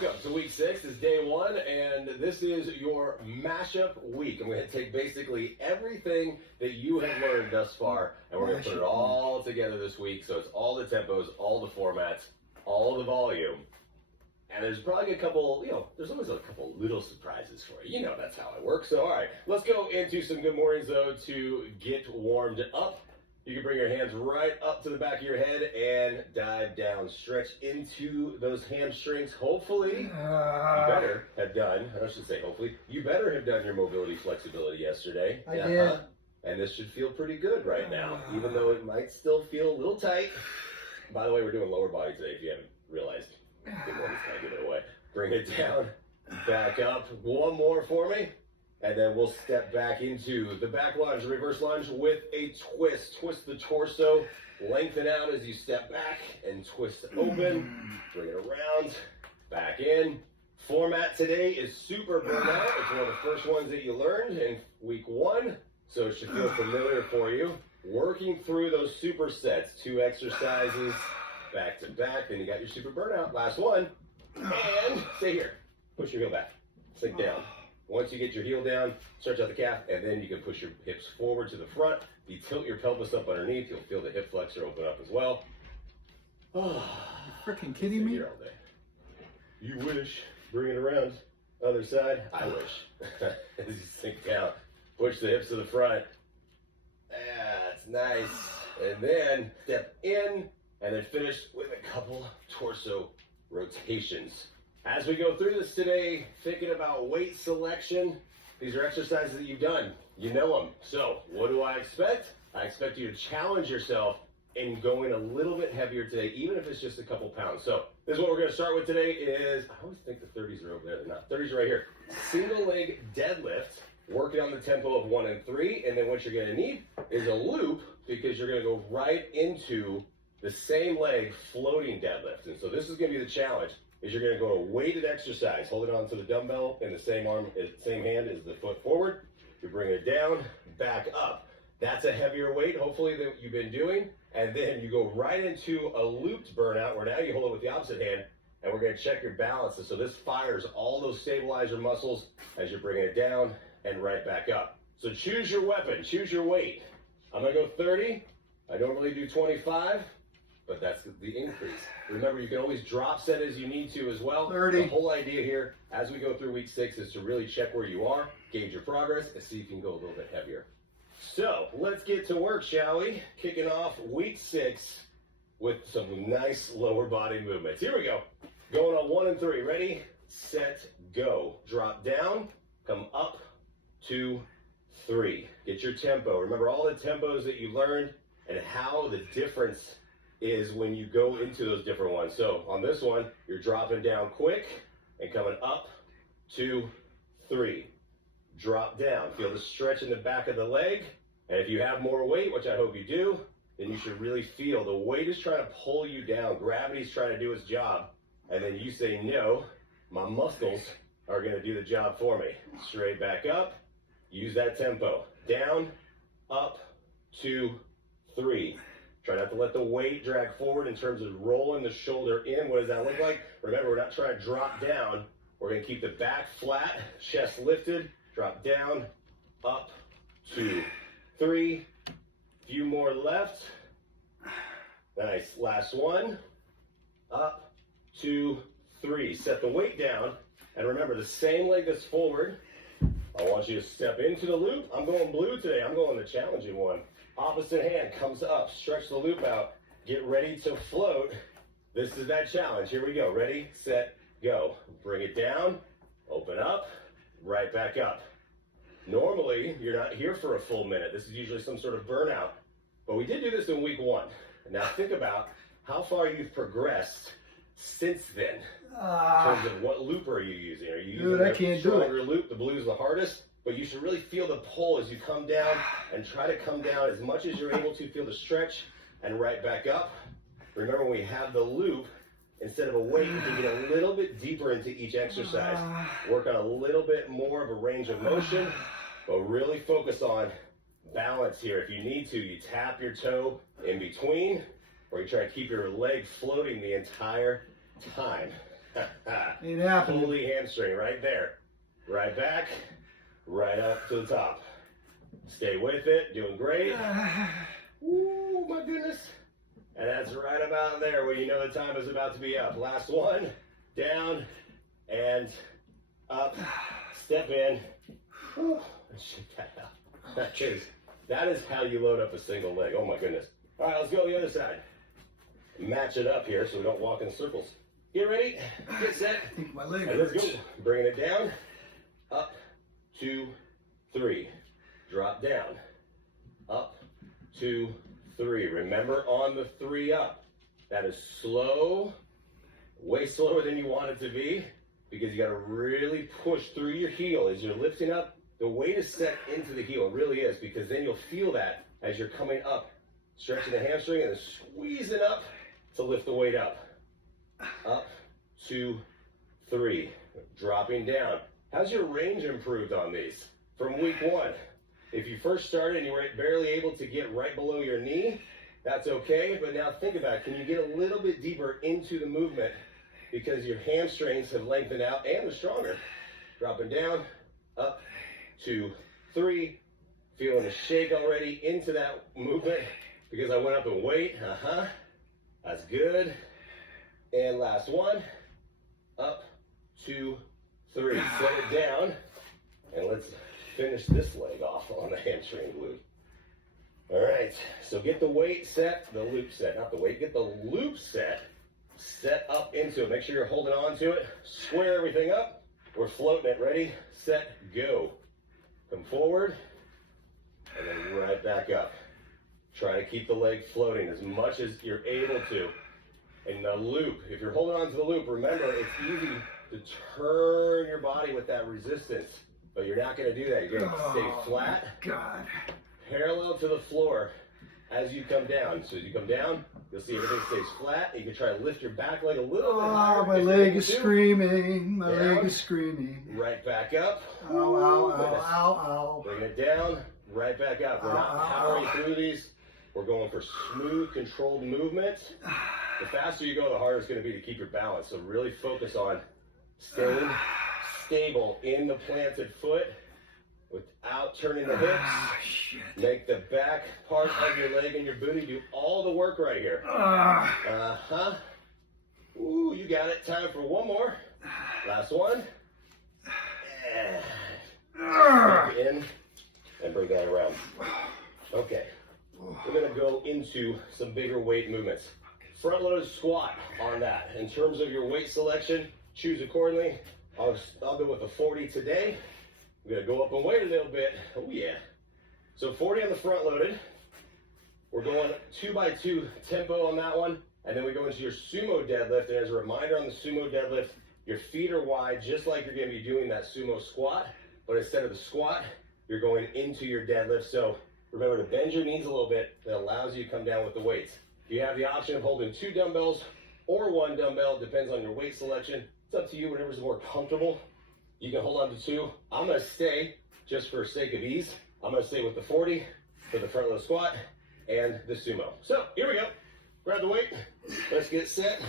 Welcome to week 6. It's day 1, and this is your mashup week. I'm going to take basically everything that you have learned thus far, and we're going to put it all together this week. So it's all the tempos, all the formats, all the volume. And there's probably a couple, there's always a couple little surprises for you. You know that's how I work. So, all right, let's go into some good mornings, though, to get warmed up. You can bring your hands right up to the back of your head and dive down. Stretch into those hamstrings. Hopefully, you better have done, I should say hopefully, you better have done your mobility flexibility yesterday. I did. And this should feel pretty good right now, even though it might still feel a little tight. By the way, we're doing lower body today if you haven't realized. Good morning, kind of give it away. Bring it down, back up. One more for me. And then we'll step back into the back lunge, reverse lunge with a twist. Twist the torso, lengthen out as you step back and twist open. Bring it around, back in. Format today is super burnout. It's one of the first ones that you learned in week 1, so it should feel familiar for you. Working through those supersets, 2 exercises back to back. Then you got your super burnout. Last one. And stay here. Push your heel back. Sink down. Once you get your heel down, stretch out the calf, and then you can push your hips forward to the front. You tilt your pelvis up underneath. You'll feel the hip flexor open up as well. Oh, you're freaking kidding me? Here all day. You wish. Bring it around. Other side. I wish. As you sink down, push the hips to the front. That's nice. And then step in, and then finish with a couple torso rotations. As we go through this today, thinking about weight selection, these are exercises that you've done. You know them. So what do I expect? I expect you to challenge yourself in going a little bit heavier today, even if it's just a couple pounds. So this is what we're going to start with today is, I always think the 30s are over there. They're not. 30s are right here. Single leg deadlift, working on the tempo of 1 and 3. And then what you're going to need is a loop, because you're going to go right into the same leg floating deadlift. And so this is going to be the challenge. Is you're going to go to weighted exercise, holding on to the dumbbell in the same hand as the foot forward. You bring it down, back up. That's a heavier weight, hopefully, that you've been doing. And then you go right into a looped burnout, where now you hold it with the opposite hand, and we're going to check your balance. And so this fires all those stabilizer muscles as you're bringing it down and right back up. So choose your weapon, choose your weight. I'm going to go 30. I normally do 25. But that's the increase. Remember, you can always drop set as you need to as well. 30. The whole idea here, as we go through week 6, is to really check where you are, gauge your progress, and see if you can go a little bit heavier. So let's get to work, shall we? Kicking off week 6 with some nice lower body movements. Here we go. Going on 1 and 3. Ready, set, go. Drop down, come up, 2, 3. Get your tempo. Remember all the tempos that you learned and how the difference is when you go into those different ones. So on this one, you're dropping down quick and coming up, 2, 3. Drop down. Feel the stretch in the back of the leg. And if you have more weight, which I hope you do, then you should really feel the weight is trying to pull you down. Gravity's trying to do its job. And then you say, no, my muscles are going to do the job for me. Straight back up. Use that tempo. Down, up, 2, 3. Try not to let the weight drag forward in terms of rolling the shoulder in. What does that look like? Remember, we're not trying to drop down. We're going to keep the back flat, chest lifted, drop down, up, 2, 3. Few more left. Nice. Last one. Up, 2, 3. Set the weight down. And remember, the same leg that's forward. I want you to step into the loop. I'm going blue today. I'm going the challenging one. Opposite hand comes up, stretch the loop out, get ready to float. This is that challenge. Here we go. Ready, set, go. Bring it down, open up, right back up. Normally, you're not here for a full minute. This is usually some sort of burnout. But we did do this in week 1. Now think about how far you've progressed since then. In terms of what loop are you using? Are you using the stronger loop? The blue is the hardest. But you should really feel the pull as you come down, and try to come down as much as you're able to. Feel the stretch and right back up. Remember, when we have the loop, instead of a weight, you can get a little bit deeper into each exercise. Work on a little bit more of a range of motion, but really focus on balance here. If you need to, you tap your toe in between, or you try to keep your leg floating the entire time. Ain't happening. Fully hamstring right there. Right back, right up to the top. Stay with it, doing great. Ooh, my goodness. And that's right about there where you know the time is about to be up. Last one, down and up. Step in. Whew, shake that out. That is how you load up a single leg. Oh my goodness. All right, let's go to the other side. Match it up here so we don't walk in circles. Get ready, get set, I think my leg and let's hurts. go. Bringing it down, up, 2, 3. Drop down, up, 2, 3. Remember on the 3 up. That is slow, way slower than you want it to be, because you got to really push through your heel as you're lifting up. The weight is set into the heel, it really is, because then you'll feel that as you're coming up, stretching the hamstring and then squeezing up to lift the weight up. Up, 2, 3. Dropping down. How's your range improved on these from week 1? If you first started and you were barely able to get right below your knee, that's okay. But now think about it. Can you get a little bit deeper into the movement because your hamstrings have lengthened out and are stronger? Dropping down, up, 2, 3. Feeling the shake already into that movement because I went up in weight. That's good. And last one, up, 2, 3. Set it down, and let's finish this leg off on the hamstring glute. All right, so get the weight set, the loop set, not the weight, get the loop set up into it. Make sure you're holding on to it. Square everything up. We're floating it. Ready, set, go. Come forward, and then right back up. Try to keep the leg floating as much as you're able to. And the loop, if you're holding on to the loop, remember it's easy to turn your body with that resistance, but you're not going to do that. You're going to stay flat, God. parallel to the floor as you come down. So as you come down, you'll see everything stays flat. You can try to lift your back leg a little bit higher. My leg is screaming. My leg is screaming. Right back up. Ow, ow, ow, ow, ow. Bring it down, right back up. We're not powering through these. We're going for smooth, controlled movement. The faster you go, the harder it's going to be to keep your balance. So really focus on staying stable in the planted foot without turning the hips. Make the back part of your leg and your booty do all the work right here. Ooh, you got it. Time for one more. Last one. In and bring that around. Okay. We're going to go into some bigger weight movements. Front loaded squat on that. In terms of your weight selection, choose accordingly. I'll go with a 40 today. I'm going to go up and weight a little bit. Oh yeah. So 40 on the front loaded. We're going 2x2 tempo on that one. And then we go into your sumo deadlift. And as a reminder on the sumo deadlift, your feet are wide just like you're going to be doing that sumo squat. But instead of the squat, you're going into your deadlift. So remember to bend your knees a little bit. That allows you to come down with the weights. You have the option of holding 2 dumbbells or 1 dumbbell. Depends on your weight selection. It's up to you, whatever's more comfortable. You can hold on to 2. I'm going to stay, just for sake of ease, I'm going to stay with the 40 for the front load squat and the sumo. So here we go. Grab the weight. Let's get set.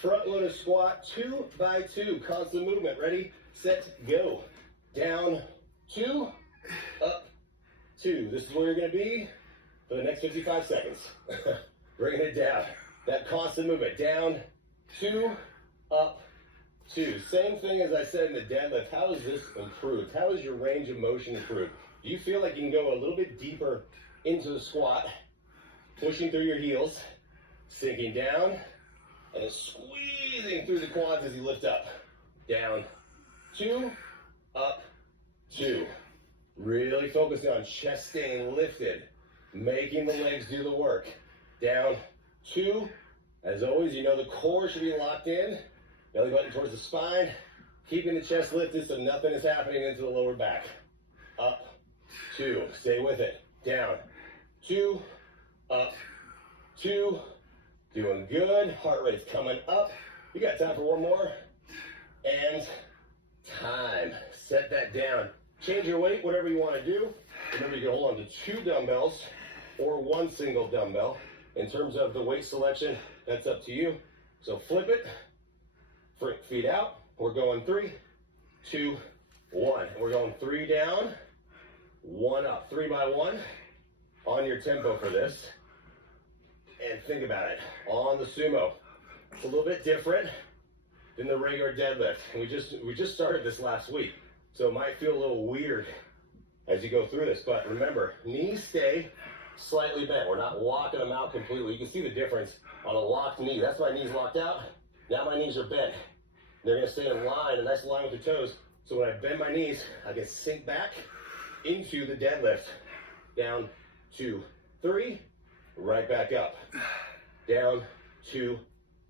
Front loaded squat, 2x2. Constant movement. Ready, set, go. Down, 2, up, 2. This is where you're going to be for the next 55 seconds. Bringing it down. That constant movement. Down, 2, up, 2. Same thing as I said in the deadlift. How is this improved? How is your range of motion improved? Do you feel like you can go a little bit deeper into the squat, pushing through your heels, sinking down, and then squeezing through the quads as you lift up? Down, 2, up, 2. Really focusing on chest staying lifted, making the legs do the work. Down, 2. As always, you know the core should be locked in. Belly button towards the spine. Keeping the chest lifted so nothing is happening into the lower back. Up, 2. Stay with it. Down, 2, up, 2. Doing good. Heart rate's coming up. You got time for one more. And time. Set that down. Change your weight, whatever you want to do. Remember, you can hold on to 2 dumbbells or 1 single dumbbell. In terms of the weight selection, that's up to you. So flip it. Feet out. We're going 3, 2, 1. We're going 3 down, 1 up. 3 by 1 on your tempo for this. And think about it. On the sumo, it's a little bit different than the regular deadlift. And we just started this last week, so it might feel a little weird as you go through this. But remember, knees stay slightly bent. We're not locking them out completely. You can see the difference on a locked knee. That's my knees locked out. Now my knees are bent. They're going to stay in line, a nice line with the toes. So when I bend my knees, I can sink back into the deadlift. Down, 2, 3, right back up. Down, 2,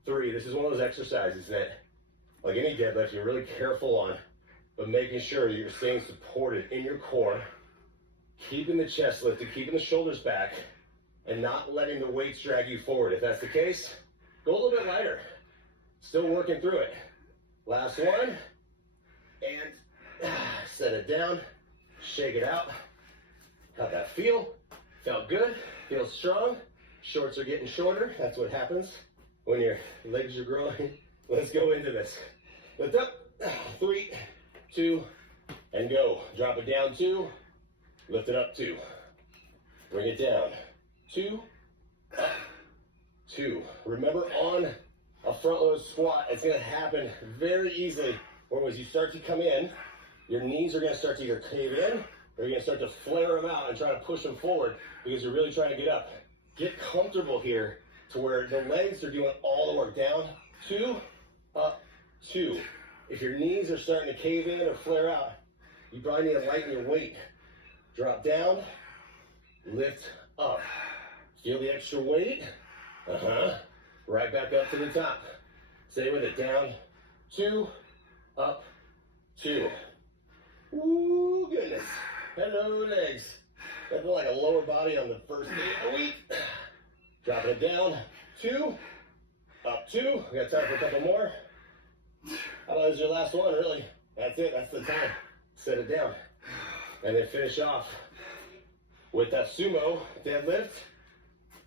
3. This is one of those exercises that, like any deadlift, you're really careful on, but making sure you're staying supported in your core, keeping the chest lifted, keeping the shoulders back, and not letting the weights drag you forward. If that's the case, go a little bit lighter. Still working through it. Last one, and set it down, shake it out. How'd that feel? Felt good, feels strong. Shorts are getting shorter. That's what happens when your legs are growing. Let's go into this. Lift up, 3, 2, and go. Drop it down, 2, lift it up, 2. Bring it down, 2, up, 2. Remember, on a front load squat, it's going to happen very easily, or as you start to come in, your knees are going to start to either cave in, or you're going to start to flare them out and try to push them forward because you're really trying to get up. Get comfortable here to where the legs are doing all the work. Down, 2, up, 2. If your knees are starting to cave in or flare out, you probably need to lighten your weight. Drop down, lift up. Feel the extra weight? Right back up to the top. Stay with it. Down, 2, up, 2. Ooh, goodness. Hello, legs. I feel like a lower body on the first day of the week. Dropping it down, 2, up, 2. We got time for a couple more. How about this is your last one, really? That's it, that's the time. Set it down. And then finish off with that sumo deadlift.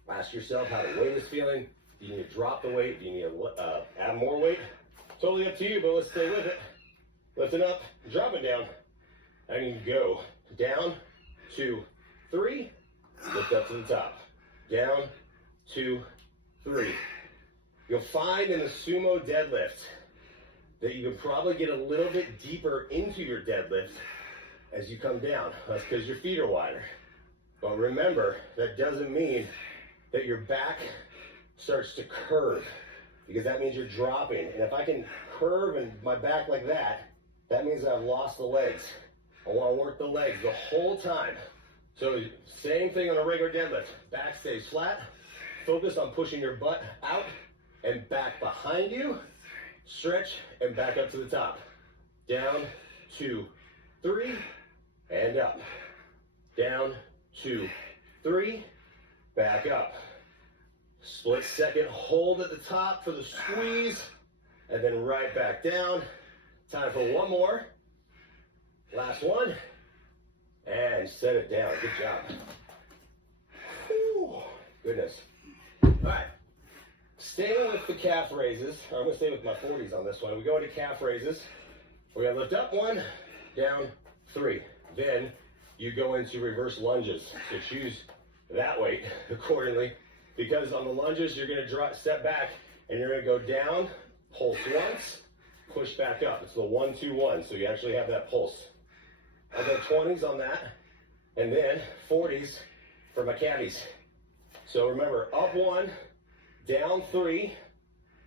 Ask yourself how the weight is feeling. Do you need to drop the weight? Do you need to add more weight? Totally up to you, but let's stay with it. Lifting up, dropping down. And you go down, 2, 3. Lift up to the top. Down, 2, 3. You'll find in the sumo deadlift that you can probably get a little bit deeper into your deadlift as you come down. That's because your feet are wider. But remember, that doesn't mean that your back starts to curve, because that means you're dropping. And if I can curve and my back like that, that means I've lost the legs. I want to work the legs the whole time. So same thing on a regular deadlift. Back stays flat. Focus on pushing your butt out and back behind you. Stretch and back up to the top. Down, 2, 3, and up. Down, 2, 3, back up. Split second hold at the top for the squeeze, and then right back down. Time for one more. Last one. And set it down. Good job. Whew, goodness. All right. Staying with the calf raises, or I'm going to stay with my 40s on this one. We go into calf raises. We're going to lift up 1, down 3. Then you go into reverse lunges. So choose that weight accordingly, because on the lunges, you're going to step back and you're going to go down, pulse once, push back up. It's the 1, 2, 1. So you actually have that pulse. I'll go 20s on that, and then 40s for my calves. So remember, up 1, down 3,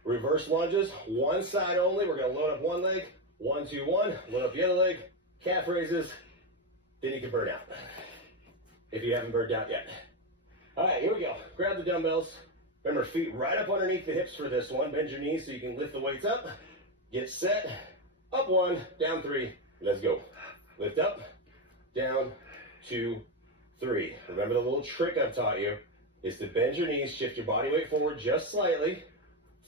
reverse lunges, one side only. We're going to load up one leg, 1, 2, 1, load up the other leg, calf raises, then you can burn out if you haven't burned out yet. All right, here we go. Grab the dumbbells. Remember, feet right up underneath the hips for this one. Bend your knees so you can lift the weights up. Get set. Up 1, down 3. Let's go. Lift up, down, 2, 3. Remember the little trick I've taught you is to bend your knees, shift your body weight forward just slightly.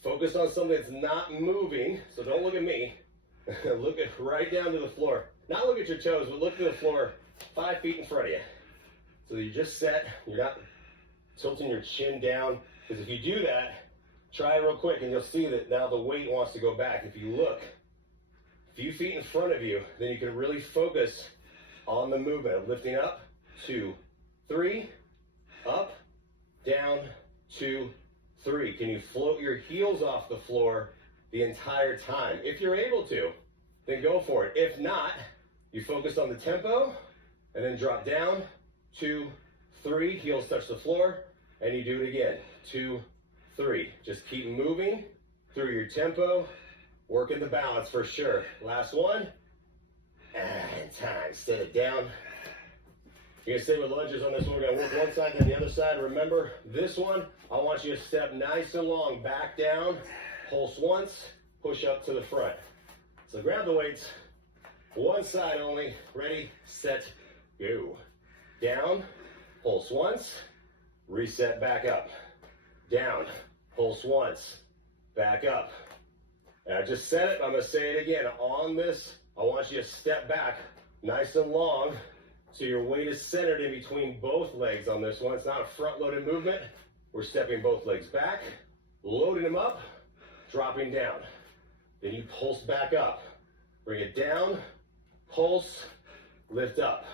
Focus on something that's not moving, so don't look at me. Look at right down to the floor. Not look at your toes, but look to the floor 5 feet in front of you. So you just set, you're not tilting your chin down, because if you do that, Try it real quick and you'll see that now the weight wants to go back. If you look a few feet in front of you, then you can really focus on the movement of lifting up, 2, 3, up, down, 2, 3. Can you float your heels off the floor the entire time? If you're able to, then go for it. If not, you focus on the tempo and then drop down, 2, 3, heels touch the floor, and you do it again, 2, 3. Just keep moving through your tempo, working the balance for sure. Last one, and time. Set it down. You're gonna stay with lunges on this one. We're gonna work one side then the other side. Remember, this one, I want you to step nice and long, back down, pulse once, push up to the front. So grab the weights, one side only, ready, set, go. Down, pulse once, reset back up. Down, pulse once, back up. And I just said it, I'm gonna say it again. On this, I want you to step back nice and long so your weight is centered in between both legs on this one. It's not a front-loaded movement. We're stepping both legs back, loading them up, dropping down. Then you pulse back up. Bring it down, pulse, lift up.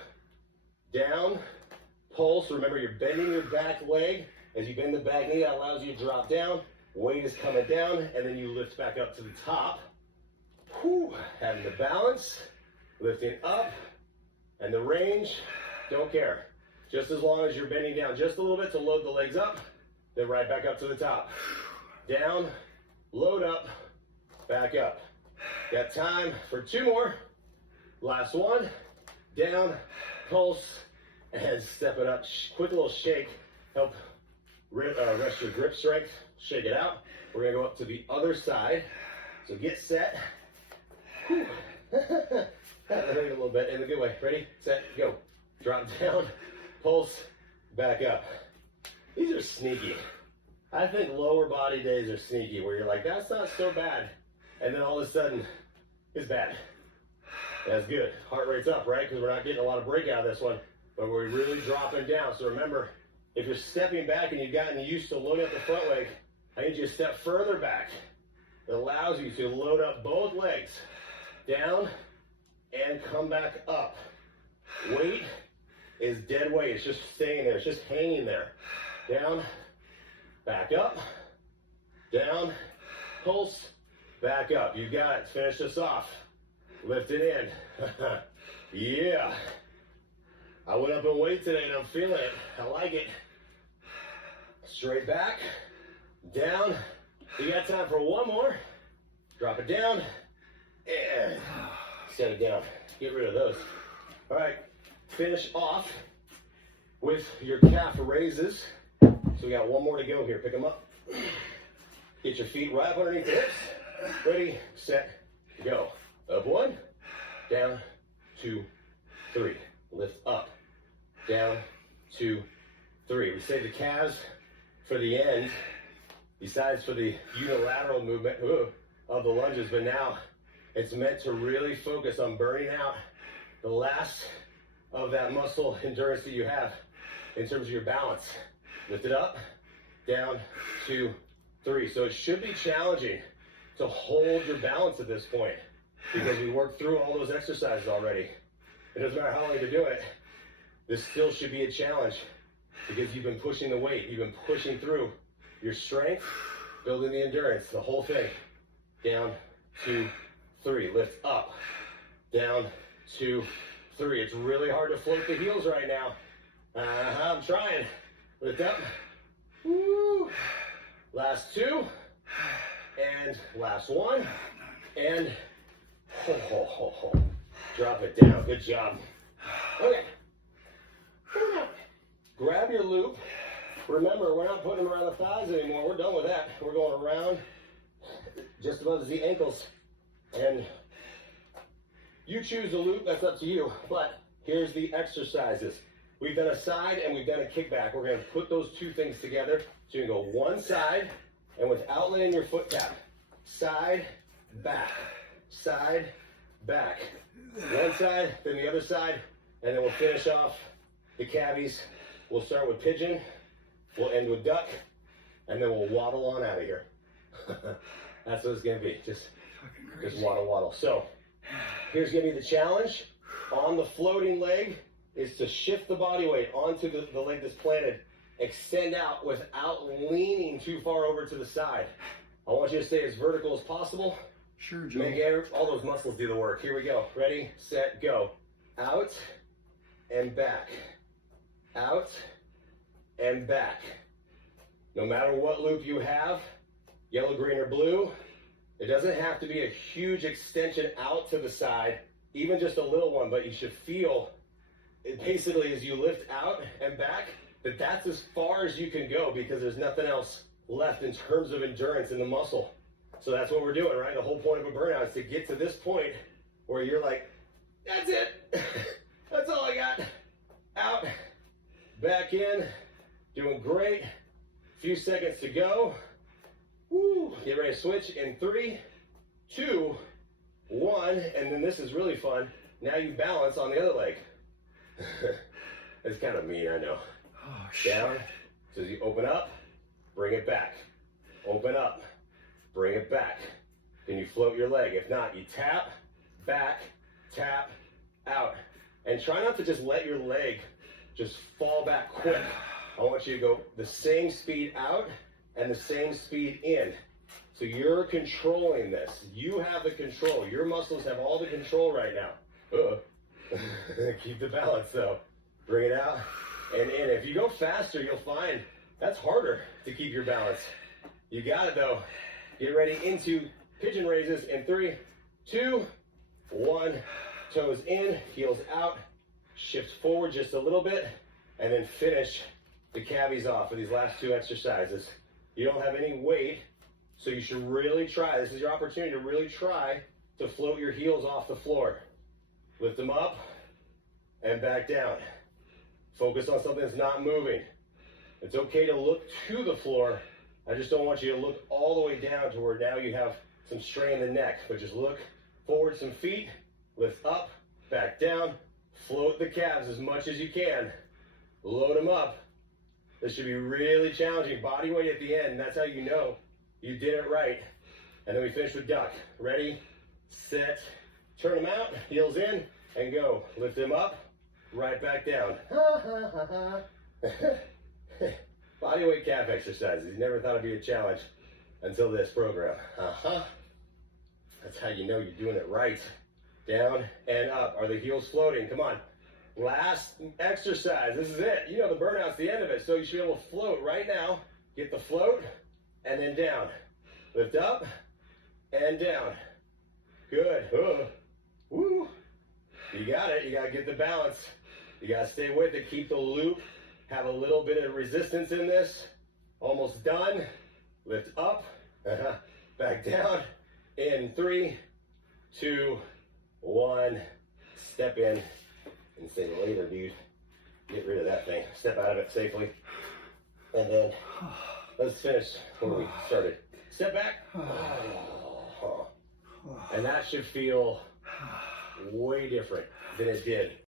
Down, pulse. Remember, you're bending your back leg. As you bend the back knee, that allows you to drop down. Weight is coming down, and then you lift back up to the top. Whew. Having the balance, lifting up, and the range, don't care. Just as long as you're bending down just a little bit to load the legs up, then right back up to the top. Down, load up, back up. Got time for 2 more. Last one, down, pulse, and step it up. Quick little shake, help rest your grip strength, shake it out. We're gonna go up to the other side. So get set. Whew. A little bit in a good way. Ready, set, go. Drop down, pulse, back up. These are sneaky. I think lower body days are sneaky, where you're like, that's not so bad. And then all of a sudden, it's bad. That's good. Heart rate's up, right? Because we're not getting a lot of break out of this one, but we're really dropping down. So remember, if you're stepping back and you've gotten used to loading up the front leg, I need you to step further back. It allows you to load up both legs. Down, and come back up. Weight is dead weight. It's just staying there. It's just hanging there. Down, back up, down, pulse, back up. You got it. Finish this off. Lift it in. Yeah. I went up in weight today and I'm feeling it. I like it. Straight back, down. You got time for one more. Drop it down, and set it down. Get rid of those. All right, finish off with your calf raises. So we got one more to go here. Pick them up. Get your feet right up underneath the hips. Ready, set, go. Up 1, down, 2, 3. Lift up, down, 2, 3. We save the calves for the end, besides for the unilateral movement of the lunges, but now it's meant to really focus on burning out the last of that muscle endurance that you have in terms of your balance. Lift it up, down, 2, 3. So it should be challenging to hold your balance at this point because we worked through all those exercises already. It doesn't matter how long you do it, this still should be a challenge because you've been pushing the weight, you've been pushing through your strength, building the endurance, the whole thing. Down, 2, 3. Lift up, down, 2, 3. It's really hard to float the heels right now. I'm trying. Lift up. Woo. Last 2. And last 1. And drop it down. Good job. Okay. Grab your loop. Remember, we're not putting them around the thighs anymore. We're done with that. We're going around just above the ankles. And you choose the loop, that's up to you. But here's the exercises. We've done a side and we've done a kickback. We're going to put those two things together. So you can go one side and without laying your foot tap. Side, back. Side, back. One side, then the other side. And then we'll finish off the calves. We'll start with pigeon. We'll end with duck. And then we'll waddle on out of here. That's what it's gonna be. Just Fucking crazy. waddle. So here's gonna be the challenge. On the floating leg is to shift the body weight onto the leg that's planted. Extend out without leaning too far over to the side. I want you to stay as vertical as possible. Sure, Joe. Make all those muscles do the work. Here we go. Ready, set, go. Out and back. Out and back. No matter what loop you have, yellow, green, or blue, it doesn't have to be a huge extension out to the side, even just a little one, but you should feel it basically as you lift out and back, that's as far as you can go because there's nothing else left in terms of endurance in the muscle. So that's what we're doing, right? The whole point of a burnout is to get to this point where you're like, that's it. That's all I got. Out, back in, doing great. Few seconds to go. Woo. Get ready to switch in 3, 2, 1. And then this is really fun. Now you balance on the other leg. It's kind of mean, I know. Oh, shit. Down. So as you open up, bring it back. Open up, bring it back. Then you float your leg. If not, you tap, back, tap, out. And try not to just let your leg just fall back quick. I want you to go the same speed out and the same speed in. So you're controlling this. You have the control. Your muscles have all the control right now. Keep the balance though. Bring it out and in. If you go faster, you'll find that's harder to keep your balance. You got it though. Get ready into pigeon raises in 3, 2, 1. Toes in, heels out. Shift forward just a little bit and then finish the calves off for these last 2 exercises. You don't have any weight, so you should really try. This is your opportunity to really try to float your heels off the floor. Lift them up and back down. Focus on something that's not moving. It's okay to look to the floor. I just don't want you to look all the way down to where now you have some strain in the neck, but just look forward some feet, lift up, back down, float the calves as much as you can. Load them up. This should be really challenging. Body weight at the end. That's how you know you did it right. And then we finish with duck. Ready, set, turn them out, heels in, and go. Lift them up, right back down. Body weight calf exercises. You never thought it'd be a challenge until this program. That's how you know you're doing it right. Down and up. Are the heels floating? Come on. Last exercise. This is it. You know the burnout's the end of it. So you should be able to float right now. Get the float and then down. Lift up and down. Good. Woo. You got it. You got to get the balance. You got to stay with it. Keep the loop. Have a little bit of resistance in this. Almost done. Lift up. Back down. In 3, 2, 1. Step in. And say later, dude. Get rid of that thing. Step out of it safely. And then let's finish where we started. Step back. And that should feel way different than it did